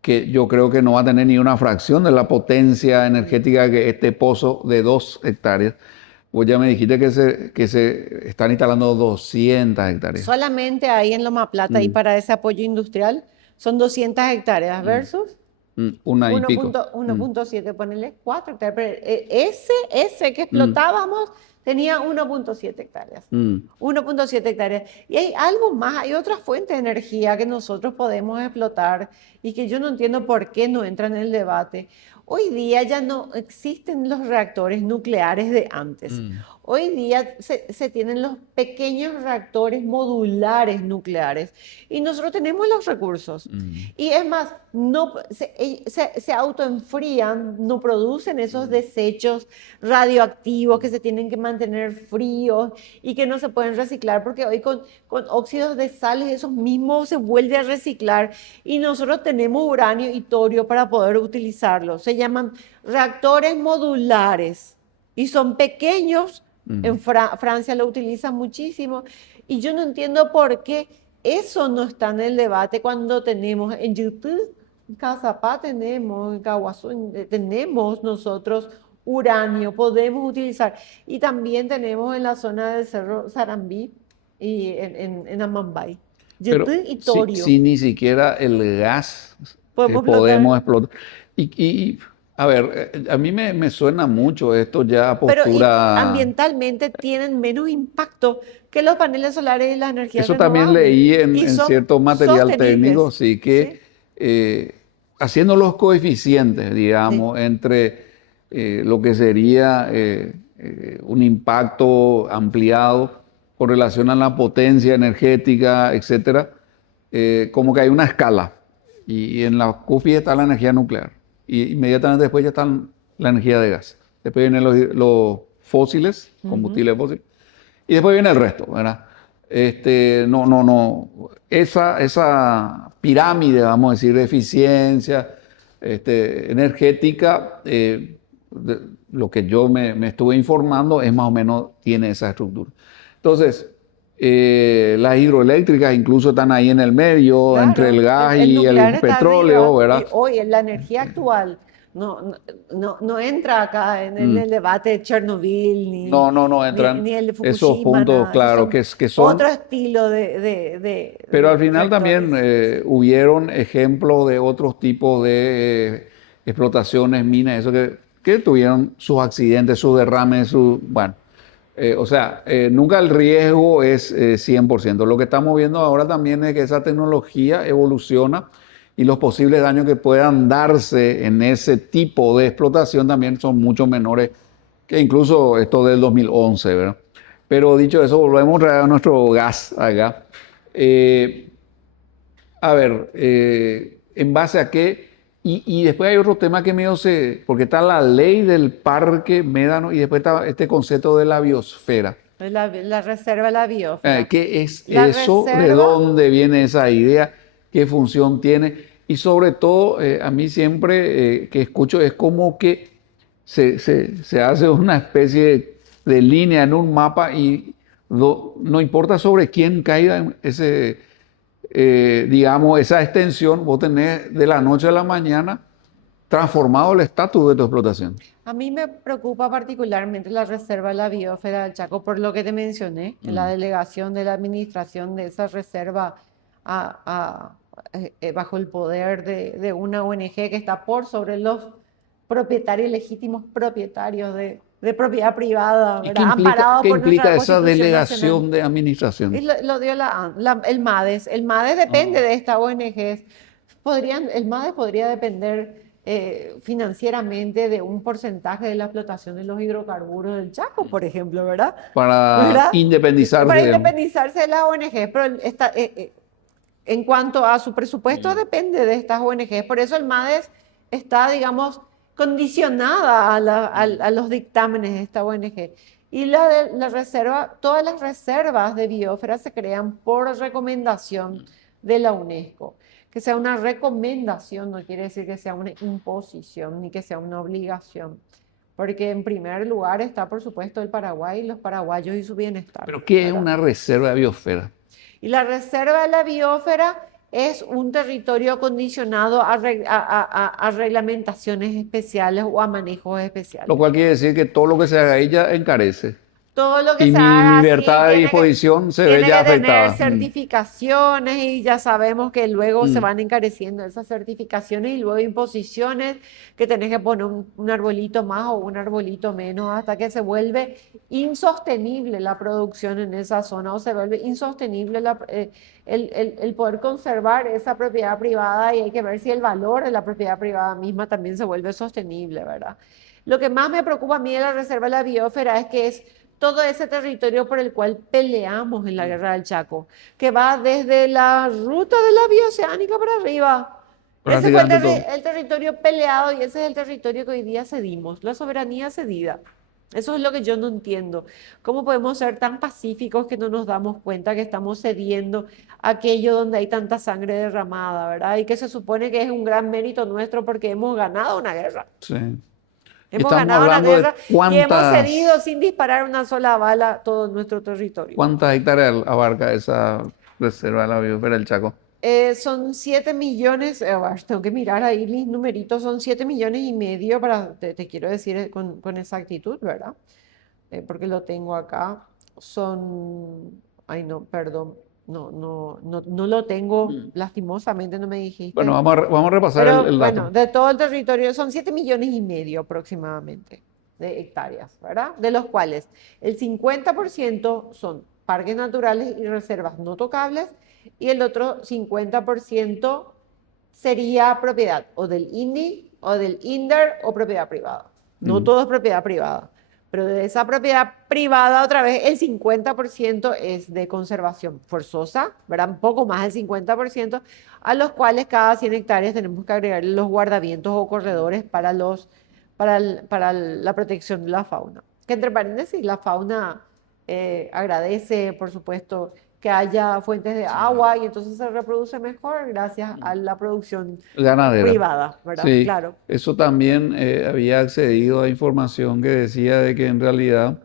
que yo creo que no va a tener ni una fracción de la potencia energética que este pozo de 2 hectáreas. Vos ya me dijiste que se están instalando 200 hectáreas. Solamente ahí en Loma Plata y para ese apoyo industrial son 200 hectáreas versus Una y pico. 1.7, ponele 4 hectáreas. Pero ese que explotábamos tenía 1.7 hectáreas. 1.7 hectáreas. Y hay algo más, hay otra fuente de energía que nosotros podemos explotar y que yo no entiendo por qué no entra en el debate. Hoy día ya no existen los reactores nucleares de antes. Hoy día se tienen los pequeños reactores modulares nucleares y nosotros tenemos los recursos. Y es más, se autoenfrían, no producen esos desechos radioactivos que se tienen que mantener fríos y que no se pueden reciclar, porque hoy con óxidos de sales esos mismos se vuelve a reciclar y nosotros tenemos uranio y torio para poder utilizarlos. Se llaman reactores modulares y son pequeños. En Francia lo utilizan muchísimo y yo no entiendo por qué eso no está en el debate cuando tenemos en YouTube, en Cazapá tenemos, en Caguazú tenemos nosotros uranio, podemos utilizar. Y también tenemos en la zona del Cerro Sarambí y en Amambay. Pero YouTube y torio. si ni siquiera el gas podemos explotar. Y a ver, a mí me suena mucho esto ya Pero postura. ambientalmente tienen menos impacto que los paneles solares y las energías Eso también renovables. leí Y en son cierto material sostenibles. técnico, sí, que haciendo los coeficientes, digamos, entre lo que sería un impacto ampliado con relación a la potencia energética, etcétera, como que hay una escala. Y en la cúspide está la energía nuclear. Y inmediatamente después ya está la energía de gas. Después vienen los fósiles, combustibles fósiles. Y después viene el resto, ¿verdad? Esa pirámide, vamos a decir, de eficiencia energética, lo que yo me estuve informando es más o menos tiene esa estructura. Entonces, las hidroeléctricas incluso están ahí en el medio, Claro, entre el gas el y nuclear el está petróleo, arriba. ¿verdad? Y hoy la energía actual no entra acá en el debate de Chernobyl No entran ni el de Fukushima, esos puntos, nada. claro, que son. Otro estilo de Pero al final reactores. también hubieron ejemplos de otros tipos de explotaciones, minas, eso que tuvieron sus accidentes, sus derrames, bueno. Nunca el riesgo es 100%. Lo que estamos viendo ahora también es que esa tecnología evoluciona y los posibles daños que puedan darse en ese tipo de explotación también son mucho menores que incluso esto del 2011, ¿verdad? Pero dicho eso, volvemos a nuestro gas acá. ¿En base a qué? Y después hay otro tema que medio porque está la ley del parque médano y después está este concepto de la biosfera. La reserva de la biosfera. ¿Qué es La eso? ¿De reserva- dónde viene esa idea? ¿Qué función tiene? Y sobre todo, a mí siempre que escucho es como que se hace una especie de línea en un mapa y no importa sobre quién caiga en esa extensión, vos tenés de la noche a la mañana transformado el estatus de tu explotación. A mí me preocupa particularmente la reserva de la biosfera del Chaco, por lo que te mencioné, en la delegación de la administración de esa reserva bajo el poder de una ONG que está por sobre los propietarios, legítimos propietarios de propiedad privada, ¿Y ¿verdad? qué Amparados implica por nuestra esa Constitución delegación Nacional. de administración? Y lo dio el MADES. El MADES depende de esta ONG. El MADES podría depender financieramente de un porcentaje de la explotación de los hidrocarburos del Chaco, por ejemplo, ¿verdad? Para ¿Verdad? independizarse, Para digamos. independizarse de las ONGs, pero en cuanto a su presupuesto depende de estas ONGs. Por eso el MADES está, digamos, condicionada a los dictámenes de esta ONG. Y la reserva, todas las reservas de biosfera se crean por recomendación de la UNESCO. Que sea una recomendación no quiere decir que sea una imposición ni que sea una obligación. Porque en primer lugar está, por supuesto, el Paraguay, los paraguayos y su bienestar. ¿Pero qué es ¿verdad? una reserva de biosfera? Y la reserva de la biosfera es un territorio acondicionado a reglamentaciones especiales o a manejos especiales. Lo cual quiere decir que todo lo que se haga ahí ya encarece. Todo lo que Y se mi haga libertad así de tiene disposición se ve tiene ya que tener afectada. certificaciones y ya sabemos que luego se van encareciendo esas certificaciones y luego imposiciones que tenés que poner un arbolito más o un arbolito menos hasta que se vuelve insostenible la producción en esa zona o se vuelve insostenible el poder conservar esa propiedad privada y hay que ver si el valor de la propiedad privada misma también se vuelve sostenible, ¿verdad? Lo que más me preocupa a mí de la reserva de la biosfera es que es todo ese territorio por el cual peleamos en la Guerra del Chaco, que va desde la ruta de la vía oceánica para arriba. Ese fue el territorio peleado y ese es el territorio que hoy día cedimos, la soberanía cedida. Eso es lo que yo no entiendo. ¿Cómo podemos ser tan pacíficos que no nos damos cuenta que estamos cediendo aquello donde hay tanta sangre derramada, ¿verdad? Y que se supone que es un gran mérito nuestro porque hemos ganado una guerra. Sí. Hemos Estamos ganado la hablando de guerra y hemos cuántas- cedido sin disparar una sola bala todo nuestro territorio. ¿Cuántas hectáreas abarca esa reserva de la biosfera del Chaco? Son 7 millones, tengo que mirar ahí mis numeritos, son 7 millones y medio, te quiero decir con exactitud, ¿verdad? Porque lo tengo acá. Ay no, perdón, no lo tengo, lastimosamente no me dijiste. Bueno, vamos a repasar Pero el dato. bueno, de todo el territorio son 7 millones y medio aproximadamente de hectáreas, ¿verdad? De los cuales el 50% son parques naturales y reservas no tocables y el otro 50% sería propiedad o del INDI o del INDER o propiedad privada. No todo es propiedad privada, pero de esa propiedad privada otra vez el 50% es de conservación forzosa, ¿verdad? Un poco más del 50%, a los cuales cada 100 hectáreas tenemos que agregarle los guardavientos o corredores para la protección de la fauna. Que entre paréntesis, la fauna agradece, por supuesto, que haya fuentes de agua y entonces se reproduce mejor gracias a la producción Ganadera. privada, ¿verdad? Sí, Claro. eso también había accedido a información que decía de que en realidad,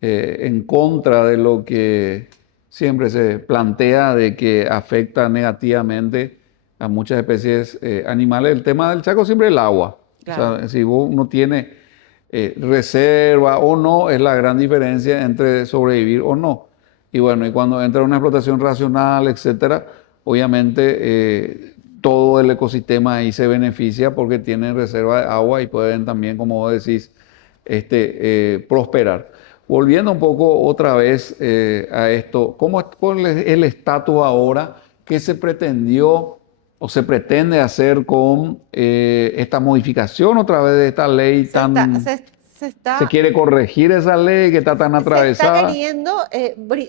en contra de lo que siempre se plantea de que afecta negativamente a muchas especies animales, el tema del Chaco siempre es el agua. Claro. O sea, si uno tiene reserva o no, es la gran diferencia entre sobrevivir o no. Y bueno, y cuando entra una explotación racional, etcétera, obviamente todo el ecosistema ahí se beneficia porque tienen reserva de agua y pueden también, como vos decís, prosperar. Volviendo un poco otra vez a esto, ¿cuál es el estatus ahora? ¿Qué se pretendió o se pretende hacer con esta modificación otra vez de esta ley ¿Se quiere corregir esa ley que está tan atravesada? Se está queriendo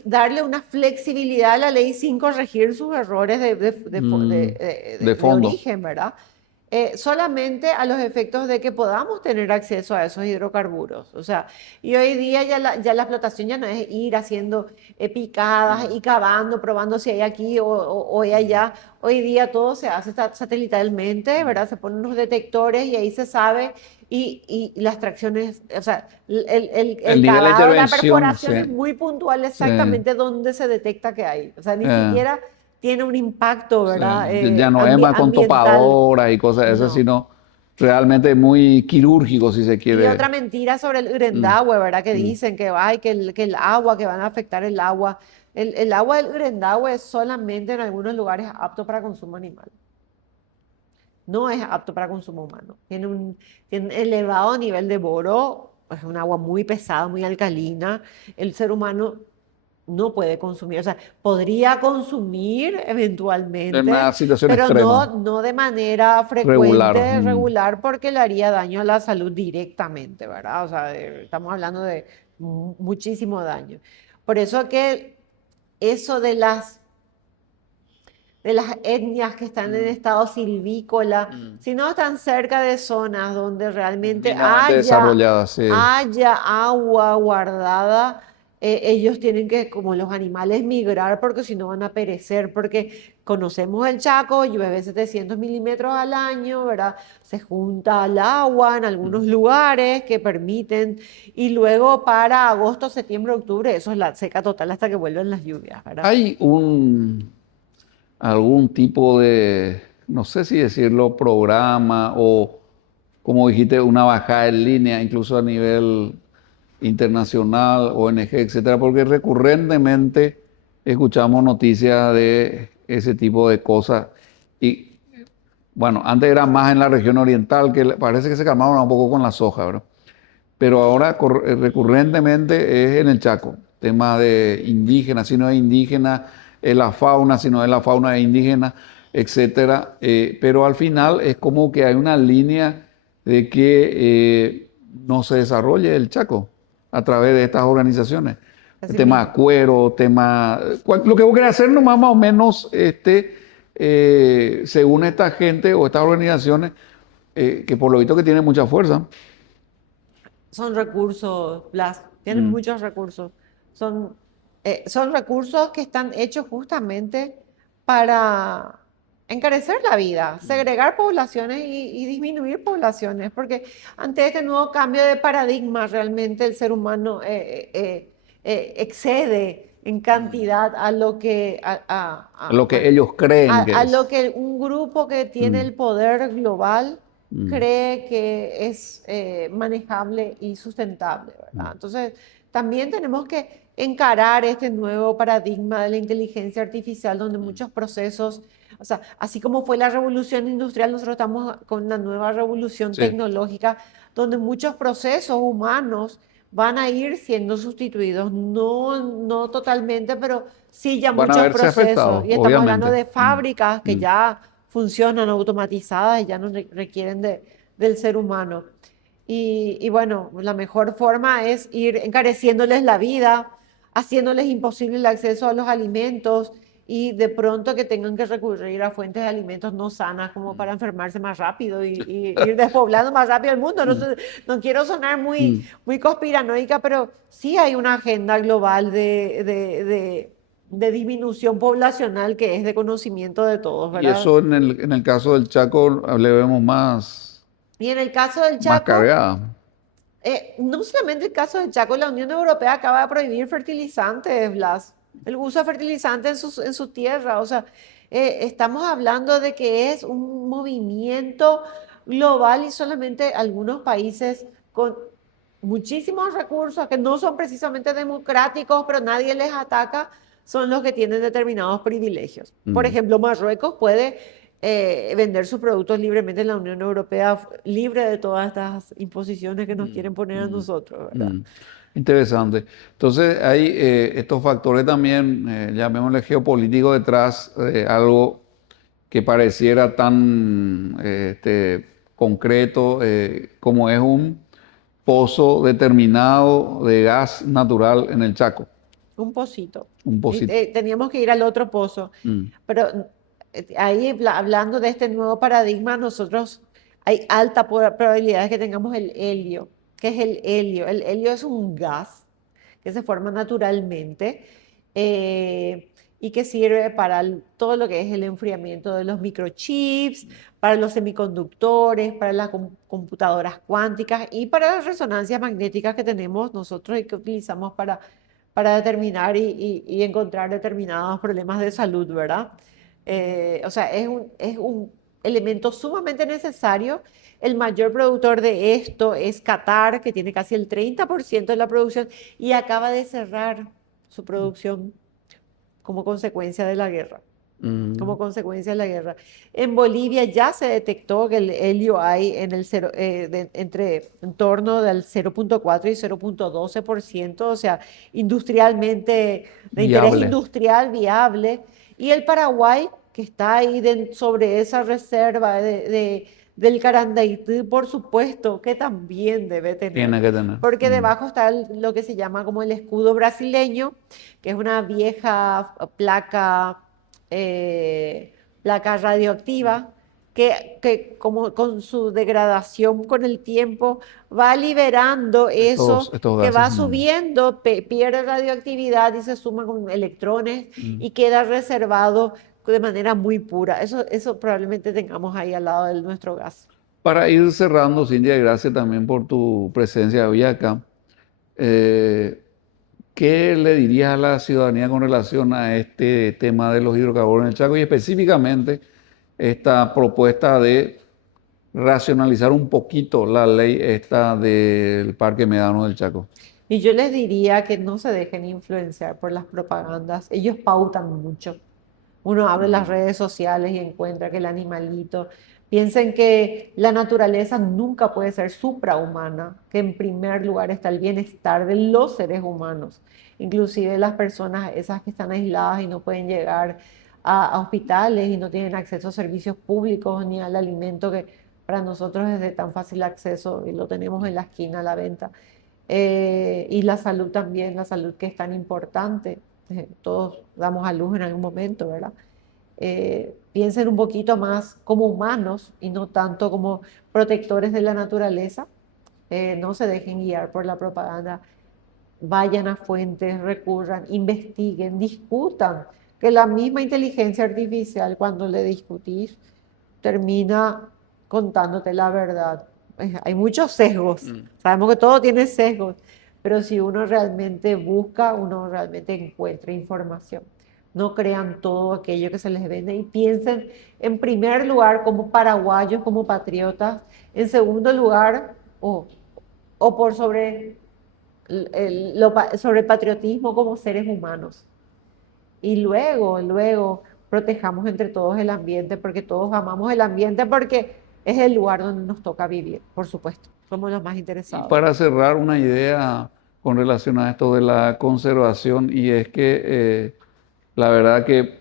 darle una flexibilidad a la ley sin corregir sus errores de fondo. origen, ¿verdad? Solamente a los efectos de que podamos tener acceso a esos hidrocarburos. O sea, y hoy día ya la explotación ya no es ir haciendo picadas y cavando, probando si hay aquí o hay allá. Hoy día todo se hace satelitalmente, ¿verdad? Se ponen unos detectores y ahí se sabe. Y las extracciones, o sea, el nivel de cavado, la intervención, perforación sí. es muy puntual exactamente dónde se detecta que hay. O sea, ni siquiera tiene un impacto, ¿verdad? Ya no es más con ambiental. topadoras y cosas de esas, No. sino realmente muy quirúrgico, si se quiere. Y otra mentira sobre el Urendahue, ¿verdad? Que dicen que el agua, que van a afectar el agua. El agua del Urendahue es solamente en algunos lugares apto para consumo animal. No es apto para consumo humano. Tiene un elevado nivel de boro, es un agua muy pesada, muy alcalina. El ser humano no puede consumir, o sea, podría consumir En eventualmente, una situación pero extrema, no de manera regular. frecuente, regular, porque le haría daño a la salud directamente, ¿verdad? O sea, estamos hablando de muchísimo daño. Por eso que eso de las etnias que están en estado silvícola, si no están cerca de zonas donde realmente Mínimamente desarrollada, sí. haya agua guardada, ellos tienen que, como los animales, migrar porque si no van a perecer, porque conocemos el Chaco, llueve 700 milímetros al año, ¿verdad? Se junta el agua en algunos lugares que permiten, y luego para agosto, septiembre, octubre, eso es la seca total hasta que vuelven las lluvias, ¿verdad? ¿Hay algún tipo de, no sé si decirlo, programa o, como dijiste, una bajada en línea, incluso a nivel internacional, ONG, etcétera? Porque recurrentemente escuchamos noticias de ese tipo de cosas. Y bueno, antes era más en la región oriental, que parece que se calmaron un poco con la soja, ¿verdad? Pero ahora recurrentemente es en el Chaco, tema de indígenas, si no es indígena, es la fauna, si no es la fauna es indígena, etcétera. Pero al final es como que hay una línea de que no se desarrolle el Chaco a través de estas organizaciones. Así Tema mismo. cuero, tema... Lo que vos querés hacer nomás más o menos, según esta gente o estas organizaciones, que por lo visto que tienen mucha fuerza. Son recursos, Blas, tienen muchos recursos. Son recursos que están hechos justamente para encarecer la vida, segregar poblaciones y disminuir poblaciones, porque ante este nuevo cambio de paradigma, realmente el ser humano excede en cantidad a lo que, Lo que ellos creen que a es. lo que un grupo que tiene el poder global cree que es manejable y sustentable, ¿verdad? Entonces, también tenemos que encarar este nuevo paradigma de la inteligencia artificial, donde muchos procesos, o sea, así como fue la revolución industrial, nosotros estamos con una nueva revolución Sí. tecnológica, donde muchos procesos humanos van a ir siendo sustituidos, no totalmente, pero sí ya Van a muchos verse afectados, procesos. Y estamos hablando obviamente. de fábricas que ya funcionan automatizadas y ya no requieren del ser humano. Y bueno, la mejor forma es ir encareciéndoles la vida, haciéndoles imposible el acceso a los alimentos y de pronto que tengan que recurrir a fuentes de alimentos no sanas como para enfermarse más rápido y ir despoblando más rápido el mundo. No quiero sonar muy conspiranoica, pero sí hay una agenda global de disminución poblacional que es de conocimiento de todos, Y ¿verdad? eso en el caso del Chaco le vemos Y en el caso del más Chaco, cargada. no solamente el caso del Chaco, la Unión Europea acaba de prohibir fertilizantes, Blas, el uso de fertilizantes en su tierra. O sea, estamos hablando de que es un movimiento global y solamente algunos países con muchísimos recursos que no son precisamente democráticos, pero nadie les ataca, son los que tienen determinados privilegios. Por ejemplo, Marruecos puede vender sus productos libremente en la Unión Europea, libre de todas estas imposiciones que nos quieren poner a nosotros, ¿verdad? Interesante. Entonces hay estos factores también, llamémosle geopolítico detrás de algo que pareciera tan concreto como es un pozo determinado de gas natural en el Chaco. Un pocito. Un Y, pocito. teníamos que ir al otro pozo. Pero ahí hablando de este nuevo paradigma, nosotros hay alta probabilidad de que tengamos el helio. ¿Qué es el helio? El helio es un gas que se forma naturalmente y que sirve para todo lo que es el enfriamiento de los microchips, para los semiconductores, para las computadoras cuánticas y para las resonancias magnéticas que tenemos nosotros y que utilizamos para determinar y encontrar determinados problemas de salud, ¿verdad? O sea, es un elemento sumamente necesario. El mayor productor de esto es Qatar, que tiene casi el 30% de la producción y acaba de cerrar su producción como consecuencia de la guerra. como consecuencia de la guerra. En Bolivia ya se detectó que el helio hay en el en torno del 0,4 y 0,12%, o sea, industrialmente, de interés Viable. industrial viable. Y el Paraguay, que está ahí sobre esa reserva del Carandaitú, por supuesto, que también debe tener. Tiene que tener. Porque debajo está lo que se llama como el escudo brasileño, que es una vieja placa radioactiva que como con su degradación con el tiempo va liberando eso Estos que va gases. subiendo, pierde radioactividad y se suma con electrones y queda reservado de manera muy pura. Eso probablemente tengamos ahí al lado de nuestro gas. Para ir cerrando, Cintia, gracias también por tu presencia hoy acá. ¿Qué le dirías a la ciudadanía con relación a este tema de los hidrocarburos en el Chaco y específicamente esta propuesta de racionalizar un poquito la ley esta del Parque Medano del Chaco? Y yo les diría que no se dejen influenciar por las propagandas. Ellos pautan mucho. Uno abre las redes sociales y encuentra que el animalito. Piensen que la naturaleza nunca puede ser suprahumana, que en primer lugar está el bienestar de los seres humanos, inclusive las personas esas que están aisladas y no pueden llegar a hospitales y no tienen acceso a servicios públicos ni al alimento que para nosotros es de tan fácil acceso y lo tenemos en la esquina a la venta. Y la salud también, la salud que es tan importante. Todos damos a luz en algún momento, ¿verdad? Piensen un poquito más como humanos y no tanto como protectores de la naturaleza. No se dejen guiar por la propaganda. Vayan a fuentes, recurran, investiguen, discutan. Que la misma inteligencia artificial, cuando le discutís, termina contándote la verdad. Hay muchos sesgos. Sabemos que todo tiene sesgos, pero si uno realmente busca, uno realmente encuentra información. No crean todo aquello que se les vende y piensen en primer lugar como paraguayos, como patriotas, en segundo lugar, por sobre el patriotismo como seres humanos. Y luego protejamos entre todos el ambiente, porque todos amamos el ambiente, porque es el lugar donde nos toca vivir, por supuesto. Somos los más Y interesados. para cerrar, una idea con relación a esto de la conservación, y es que la verdad que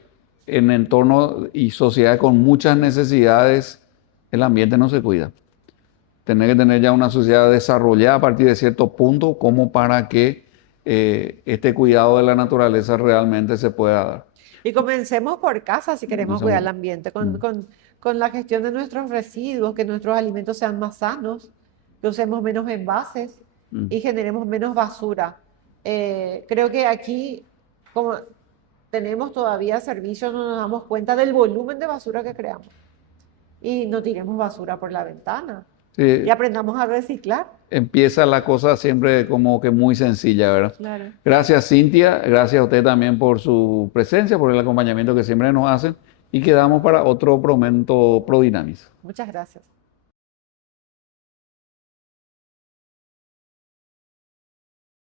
en entornos y sociedades con muchas necesidades, el ambiente no se cuida. Tener que tener ya una sociedad desarrollada a partir de cierto punto como para que este cuidado de la naturaleza realmente se pueda dar. Y comencemos por casa si queremos cuidar el ambiente, con la gestión de nuestros residuos, que nuestros alimentos sean más sanos, que usemos menos envases y generemos menos basura. Creo que aquí, como tenemos todavía servicios, no nos damos cuenta del volumen de basura que creamos. Y no tiremos basura por la ventana. Sí, Y aprendamos a reciclar. empieza la cosa siempre como que muy sencilla, ¿verdad? Claro. Gracias, Cintia. Gracias a usted también por su presencia, por el acompañamiento que siempre nos hacen. Y quedamos para otro momento Prodinamis. Muchas gracias.